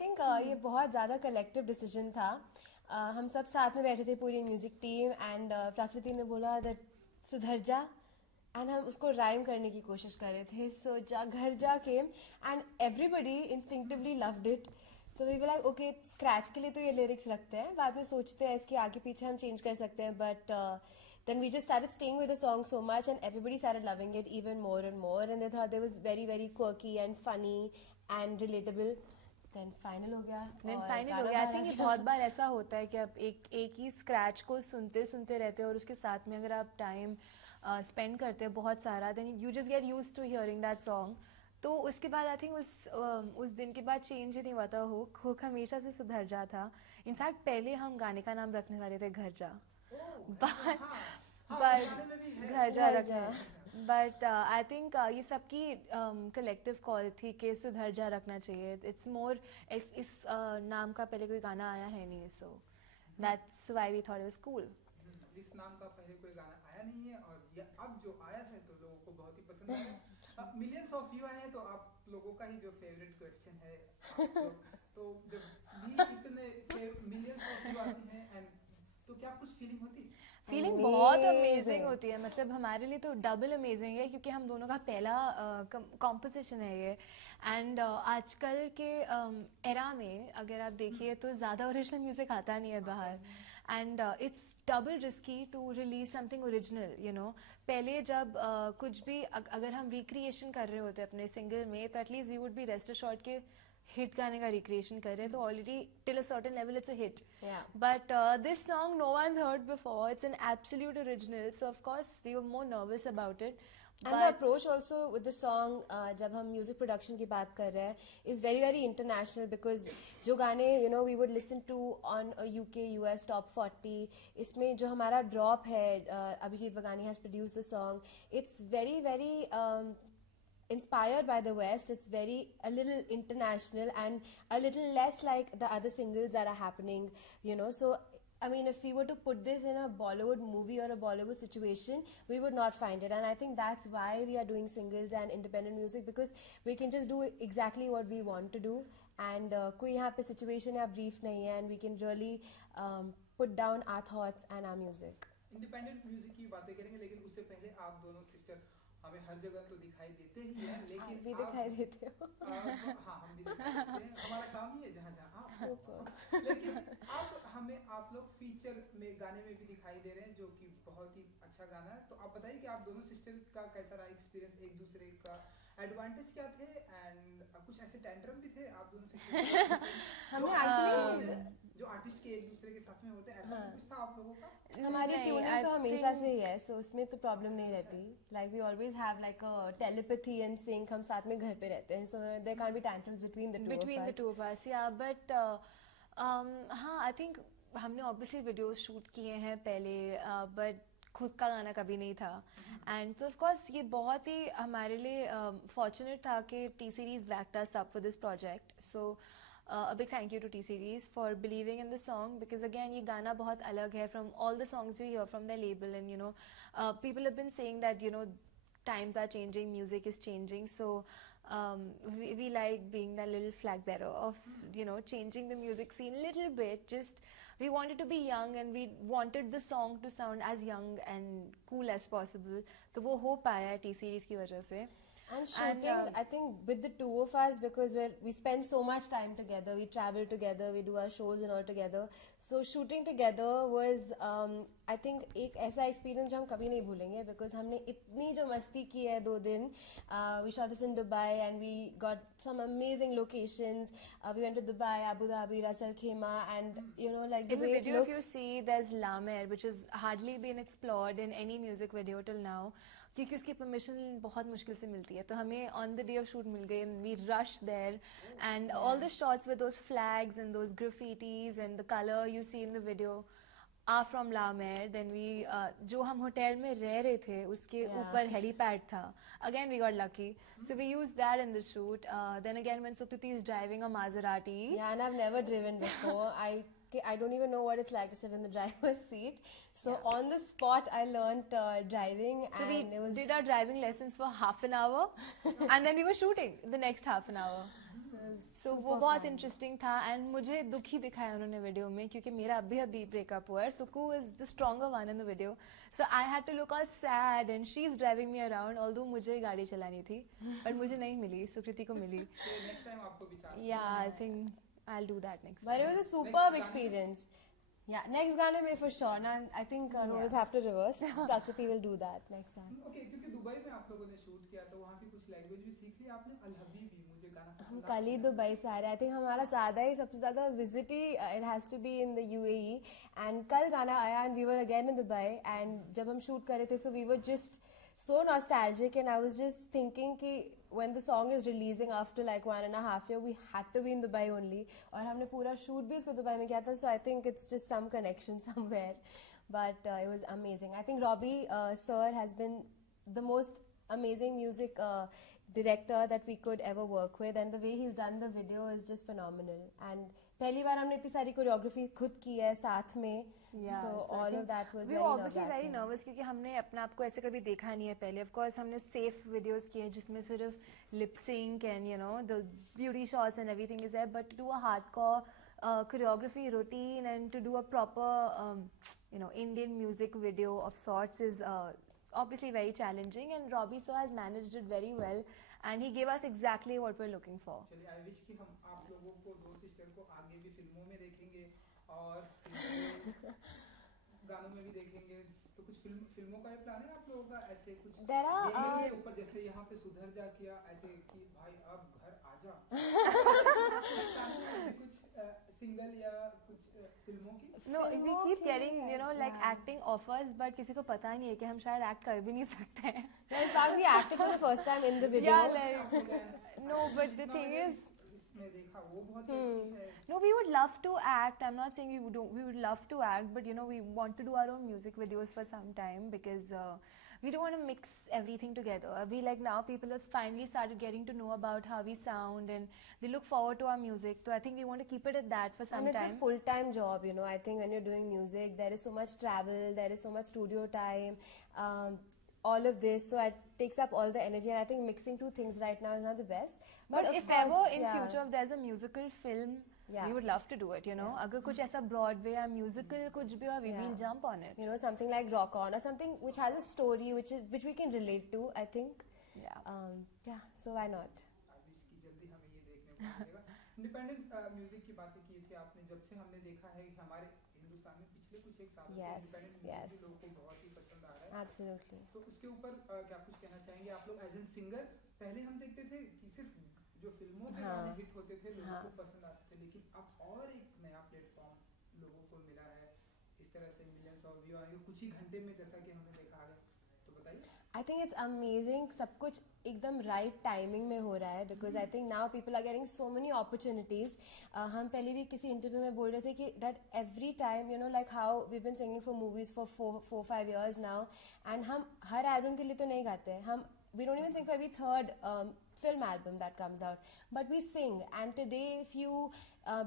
Think ये बहुत ज़्यादा कलेक्टिव डिसीजन था. हम सब साथ में बैठे थे, पूरी म्यूजिक टीम, एंड प्रकृति ने बोला दैट सुधर जा, एंड हम उसको राइम करने की कोशिश कर रहे थे. सो घर जा came and everybody instinctively loved it. तो we were like okay, scratch के लिए तो ये लिरिक्स रखते हैं, बाद में सोचते हैं इसके आगे पीछे हम चेंज कर सकते हैं. But then we just started staying with the song so much and everybody started loving it even more and more, and they thought it was very very quirky and funny and relatable. Then final हो गया. I think ये बहुत बार ऐसा होता है कि आप एक ही स्क्रैच को सुनते सुनते रहते हैं और उसके साथ में अगर आप टाइम स्पेंड करते हैं बहुत सारा, then you just get used to hearing that song. तो उसके बाद आई थिंक उस दिन के बाद चेंज ही नहीं हुआ था. हुक हमेशा से सुधर जा था. इनफैक्ट पहले हम गाने का नाम रखने वाले थे घर जा, बट घर जा रखा. बट आई थिंक ये सबकी कलेक्टिव कॉल थी कि सुधर जा रखना चाहिए. इट्स मोर इस नाम का पहले कोई गाना आया है नहीं, so that's why we thought it was cool. इस नाम का पहले कोई गाना आया नहीं है और ये अब जो आया है तो लोगों को बहुत ही पसंद आया. मिलियंस ऑफ व्यू आए हैं तो आप लोगों का ही जो फेवरेट क्वेश्चन है तो जब भी इतने मिलियंस ऑफ व्यू आते हैं एंड तो क्या कुछ फीलिंग होती है? फीलिंग बहुत अमेजिंग होती है. मतलब हमारे लिए तो डबल अमेजिंग है क्योंकि हम दोनों का पहला कॉम्पोजिशन है ये. एंड आजकल के एरा में अगर आप देखिए तो ज़्यादा ओरिजिनल म्यूज़िक आता नहीं है बाहर. And it's double risky to release something original, you know. पहले जब कुछ भी अगर हम रिक्रिएशन कर रहे होते अपने सिंगल में तो at least we would be rest assured के हिट गाने का रिक्रिएशन कर रहे हैं तो already till a certain level it's a hit. But this song no one's heard before. It's an absolute original, so of course we were more nervous about it. And the approach also with the song, जब हम music production की बात कर रहे हैं, is very very international because जो गाने you know we would listen to on a UK US top 40, इसमें जो हमारा drop है, Abhijit वगानी has produced the song. It's very very inspired by the West. It's a little international and a little less like the other singles that are happening, you know. So I mean, if we were to put this in a Bollywood movie or a Bollywood situation, we would not find it. And I think that's why we are doing singles and independent music, because we can just do exactly what we want to do. And कोई यहाँ पे situation या brief नहीं है, and we can really put down our thoughts and our music. Independent music की बातें करेंगे, लेकिन उससे पहले आप दोनों सिस्टर हमें हर जगह तो दिखाई देते ही हैं, लेकिन भी दिखाई देते हो. हाँ, हम भी दिखाई देते हैं. हमारा काम ही है जहाँ जहाँ आप. लेकिन अब हमें आप लोग फीचर में गाने में भी दिखाई दे रहे हैं जो कि बहुत ही अच्छा गाना है. तो आप बताइए कि आप दोनों सिस्टर का कैसा रहा एक्सपीरियंस, एक दूसरे का एडवांटेज क्या थे एंड कुछ ऐसे टेंट्रम भी थे आप दोनों सिस्टर हमें एक्चुअली जो आर्टिस्ट के एक दूसरे के साथ में होते हैं, ऐसा कुछ था आप लोगों का? हमारी ट्यूनिंग तो हमेशा से ही है, सो उसमें तो प्रॉब्लम नहीं रहती. Like we always have like a telepathy and sync. हम साथ में घर पे रहते हैं, so there can't be tantrums between the two of us. या बट हाँ, आई थिंक हमने ऑब्वियसली वीडियोस शूट किए हैं पहले, बट खुद का गाना कभी नहीं था. एंड तो ऑफ कोर्स ये बहुत ही हमारे लिए फॉर्चुनेट था कि T series backed us up for this project. So a big thank you to T Series for believing in the song, because again ये गाना बहुत अलग है from all the songs we hear from their label. And you know people have been saying that you know times are changing, music is changing, so we like being that little flag bearer of you know changing the music scene a little bit. Just we wanted to be young and we wanted the song to sound as young and cool as possible. तो वो हो पाया है T Series की वजह से. And shooting, I think with the two of us, because we spend so much time together, we travel together, we do our shows and all together. So shooting together was, I think एक ऐसा experience जो हम कभी नहीं भूलेंगे, because हमने इतनी जो मस्ती की है 2 दिन. We shot this in Dubai and we got some amazing locations. We went to Dubai, Abu Dhabi, Ras Al Khaimah, and you know like in the video if you see there's La Mer, which has hardly been explored in any music video till now, क्योंकि उसकी permission बहुत मुश्किल से मिलती है. तो हमें on the day of shoot मिल गई and we rushed there, and all the shots with those flags and those graffitis and the color you see in the video are from La Mer. Then we जो हम hotel में रह रहे थे उसके ऊपर हेलीपैड था. Again we got lucky, so we used that in the shoot. Then again when Sukriti is driving a Maserati. Yeah, and I've never driven before. I don't even know what it's like to sit in the driver's seat. So on the spot, I learnt driving. So we did our driving lessons for half an hour, and then we were shooting the next half an hour. सो वो बहुत interesting था and मुझे दुखी दिखाया उन्होंने video में क्योंकि मेरा अभी ब्रेकअप हुआ है. Suku is the stronger one in the video, so I had to look all sad and she is driving me around. Although मुझे गाड़ी चलानी थी बट मुझे नहीं मिली, सुकृति को मिली. नेक्स्ट टाइम आपको भी चांस या I think I'll do that next But it time. was a superb experience. Yeah, next गाने में for sure. And I think we'll have to reverse. Prakriti will do that next time. Okay, क्योंकि Dubai में आप लोगों ने shoot किया तो वहाँ की कुछ लैंग्वेज भी सीख ली आपने. अल हबीबी मुझे गाना हम पसंद कल ही दुबई से आ रहे हैं. I think हमारा ज़्यादा ही सबसे ज़्यादा visit he it has to be in the UAE. And कल गाना आया and we were again in Dubai. And जब हम shoot कर रहे थे, so we were just so nostalgic and I was just thinking कि when the song is releasing after like 1.5 years, we had to be in Dubai only. और हमने पूरा shoot भी उसको दुबई में किया था. So I think it's just some connection somewhere. But it was amazing. I think Robbie sir has been the most amazing music director that we could ever work with, and the way he's done the video is just phenomenal. And पहली बार हमने इतनी सारी choreography खुद की है साथ में. Yeah, so I all think of that was we very were obviously very nerve-wracking. nervous क्योंकि हमने अपने आप को ऐसे कभी देखा नहीं है पहले. Of course हमने safe videos किए जिसमें सिर्फ lip sync and you know the beauty shots and everything is there, but to do a hardcore choreography routine and to do a proper you know Indian music video of sorts is obviously very challenging, and Robbie sir has managed it very well and he gave us exactly what we're looking for. चलिए, I wish कि हम आप लोगों को दो sister को आगे भी फिल्मों में देखेंगे और गानों में भी देखेंगे. तो कुछ फिल्मों का भी प्लान है आप लोगों का? ऐसे कुछ There are, गेमिंग के ऊपर जैसे यहाँ पे सुधर जा किया, ऐसे कि भाई अब घर आजा. ऐसे कुछ सिंगल या कुछ फिल्मों की? No, we फिल्मों keep के getting लिए, you know like yeah. acting offers, but किसी को पता नहीं है कि हम शायद act कर भी नहीं सकते हैं. Yeah, in fact, we acted for the first time in the video. Yeah, like no, but the thing is, इसमें देखा वो बहुत ही अच्छी है. no, we would love to act. I'm not saying we would love to act, but you know we want to do our own music videos for some time because we don't want to mix everything together. We like now people have finally started getting to know about how we sound and they look forward to our music. So I think we want to keep it at that for some And it's time. a full-time job, you know. I think when you're doing music, there is so much travel, there is so much studio time, all of this. So it takes up all the energy. And I think mixing two things right now is not the best. But of if course, ever in yeah. future if there's a musical film, Yeah. we would love to do it, you know. अगर कुछ ऐसा Broadway या musical कुछ भी हो, we will Yeah. jump on it. You know, something like Rock On or something which has a story which we can relate to, I think. Yeah. Yeah, so why not? I wish कि जल्दी हमें ये देखने को मिलेगा. Independent music की बातें की थी आपने. जब से हमने देखा है कि हमारे हिंदुस्तान में पिछले कुछ एक सालों से Yes, इंडिपेंडेंट yes. म्यूजिक लोगों को बहुत ही पसंद आ रहा है. Absolutely. तो उसके ऊपर क्या कुछ कहना चाहेंगे आप लोग एज एन सिंगर? पहले हम देखते थे कि सिर्फ जो फिल्मों के हाँ. गाने हिट होते थे लोगों हाँ. को पसंद आते थे, लेकिन अब और एक नया प्लेटफॉर्म लोगों को मिला है. इस तरह से मिलियंस ऑफ व्यू आएंगे कुछ ही घंटे में, जैसा कि हमने देखा है. तो बताइए. I think it's amazing. सब कुछ एकदम right timing में हो रहा है because I think now people are getting so many opportunities. हम पहले भी किसी इंटरव्यू में बोल रहे थे कि that every time you know like how we've been singing for movies for 4-5 years now, and हम हर एल्बम के लिए तो नहीं गाते हैं. हम we don't even sing for every third film album that comes out, but we sing. And today if you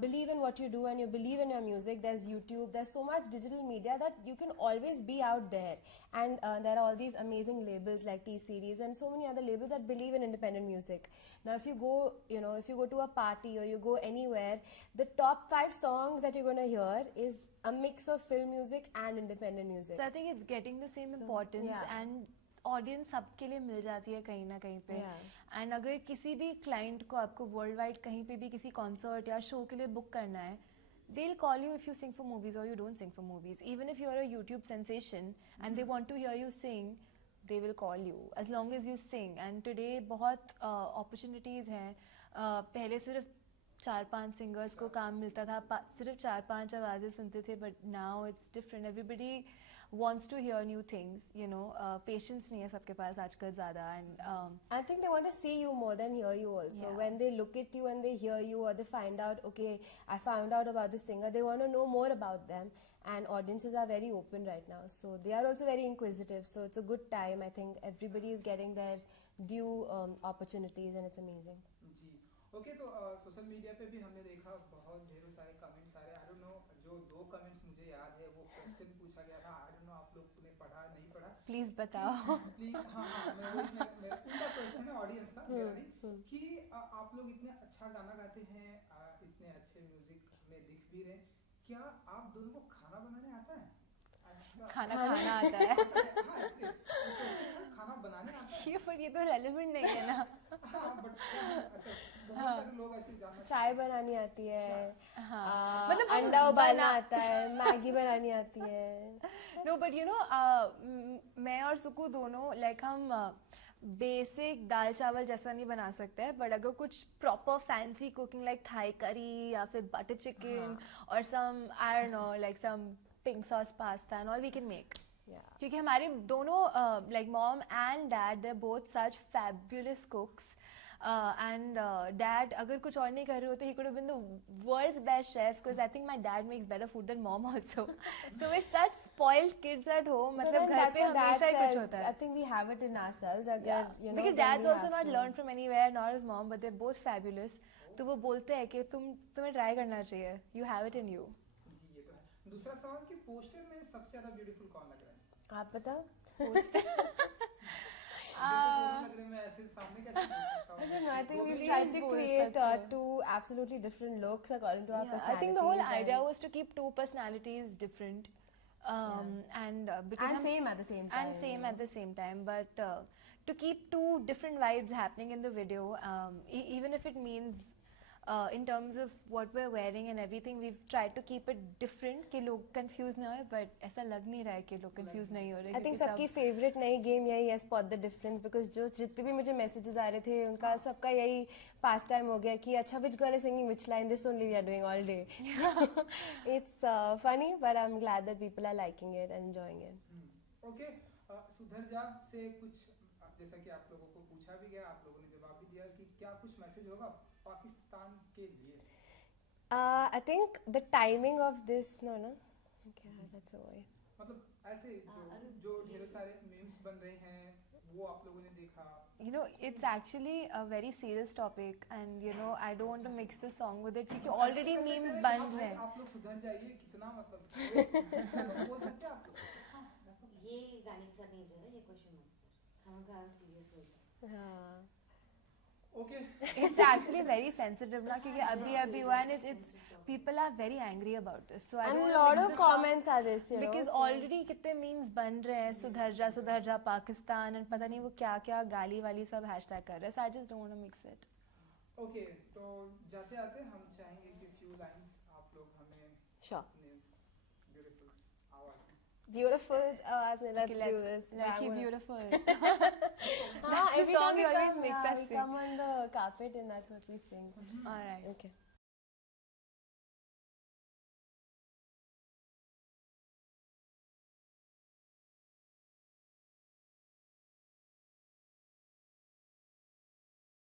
believe in what you do and you believe in your music, there's YouTube, there's so much digital media that you can always be out there. And there are all these amazing labels like T-Series and so many other labels that believe in independent music. Now if you go, you know, if you go to a party or you go anywhere, the top 5 songs that you're going to hear is a mix of film music and independent music. So I think it's getting the same importance yeah. and audience सबके लिए मिल जाती है कहीं ना कहीं पे. Yeah. And अगर किसी भी क्लाइंट को आपको वर्ल्ड वाइड कहीं पे भी किसी कॉन्सर्ट या शो के लिए बुक करना है, they'll call you if you sing for movies or you don't sing for movies. Even if you're a YouTube sensation and they want to hear you sing, they will call you as long as you sing. And today बहुत opportunities हैं. पहले सिर्फ 4-5 singers को काम मिलता था, सिर्फ 4-5 आवाज़ें सुनते थे, but now it's different. Everybody wants to hear new things, you know. Patience नहीं है सबके पास आजकल ज़्यादा. And I think they want to see you more than hear you also. Yeah. When they look at you and they hear you or they find out, okay, I found out about the singer, they want to know more about them. And audiences are very open right now. So they are also very inquisitive. So it's a good time. I think everybody is getting their due opportunities and it's amazing. जी okay. तो social media पे भी हमने देखा बहुत ढेरों सारे comments आ रहे. आई डोंट नो, जो 2 कमेंट्स मुझे याद है वो क्वेश्चन पूछा गया था. आई डोंट नो आप लोग ने पढ़ा नहीं पढ़ा. प्लीज बताओ. प्लीज. हाँ, मेरा उनका क्वेश्चन है ऑडियंस का, मेरा नहीं, कि आप लोग इतने अच्छा गाना गाते हैं, इतने अच्छे म्यूजिक में दिख भी रहे, क्या आप दोनों को खाना बनाने आता है? खाना खाना आता है. हाँ, इसलिए खाना बनाने आता है. पर ये तो रेलेवेंट नहीं है ना. हाँ, बट बहुत सारे लोग ऐसे जानना. चाय बनानी आती है, हाँ. मतलब अंडा उबालना आता है, मैगी बनानी आती है. नो बट यू नो मैं और सुकू दोनों लाइक हम बेसिक दाल चावल जैसा नहीं बना सकते हैं, बट अगर कुछ proper fancy cooking like Thai curry या फिर बटर चिकन और some I don't know like some pink sauce pasta and all we can make. क्योंकि हमारे दोनों like mom and dad they both such fabulous cooks and dad अगर कुछ और नहीं कर रहे होते he could have been the world's best chef because I think my dad makes better food than mom also. So we're such spoiled kids at home. मतलब घर पे हमेशा ही कुछ होता है. I think we have it in ourselves. Agar, you know, because dad's also not learned from anywhere, nor his mom, but they're both fabulous. तो वो बोलते हैं कि तुम्हें ट्राई करना चाहिए. You have it in you. जी, ये तो है. दूसरा सवाल कि पोस्टर में सबसे ज्यादा ब्यूटीफुल कौन लग रहा है? आप बताओ. I don't know. I think we tried to create two absolutely different looks according to our personalities. I think the whole idea was to keep two personalities different, and because and same at the same time. And same at the same time, but to keep two different vibes happening in the video, even if it means. In terms of what we're wearing and everything, we've tried to keep it different कि लोग confused ना हो, but ऐसा लग नहीं रहा है कि लोग confused नहीं हो रहे. I think सबकी favorite नई game यही है, spot the difference, because जो जितने भी मुझे messages आ रहे थे उनका सबका यही past time हो गया कि अच्छा which girl is singing which line, this only we are doing all day. It's funny, but I'm glad that people are liking it and enjoying it. Okay, सुधर जा से कुछ जैसा कि आप लोगों को पूछा भी गया, आप लोगों ने जवाब भी दिया कि क्या कुछ मैसेज होगा पाकिस्तान के लिए? I think the timing of this no okay, that's away. मतलब ऐसे जो ढेर सारे memes बन रहे हैं वो आप लोगों ने देखा. You know, it's actually a very serious topic, and you know, I don't want to mix the song with it क्योंकि already memes बन रहे हैं. आप लोग सुधर जाइए, कितना मतलब बोल सकते हैं आप लोग? ये गाने के साथ नहीं चला, ये क्वेश्चन मत कर, हम कहाँ सीरियस हो जाए. हाँ. Okay. It's actually very sensitive ना क्योंकि अभी हुआ and it's people are very angry about this. So I and don't a lot of comments are this, you because know. already कितने memes बन रहे हैं सुधर जा पाकिस्तान and पता नहीं वो क्या गाली वाली सब hashtag कर रहे हैं. So I just don't want to mix it. Okay, तो जाते आते हम चाहेंगे कि few lines आप लोग हमें Sure. beautiful आवाज में let's do this. Like beautiful. That's the song we always mix us we sing. come on the carpet and that's what we sing. All right. Okay.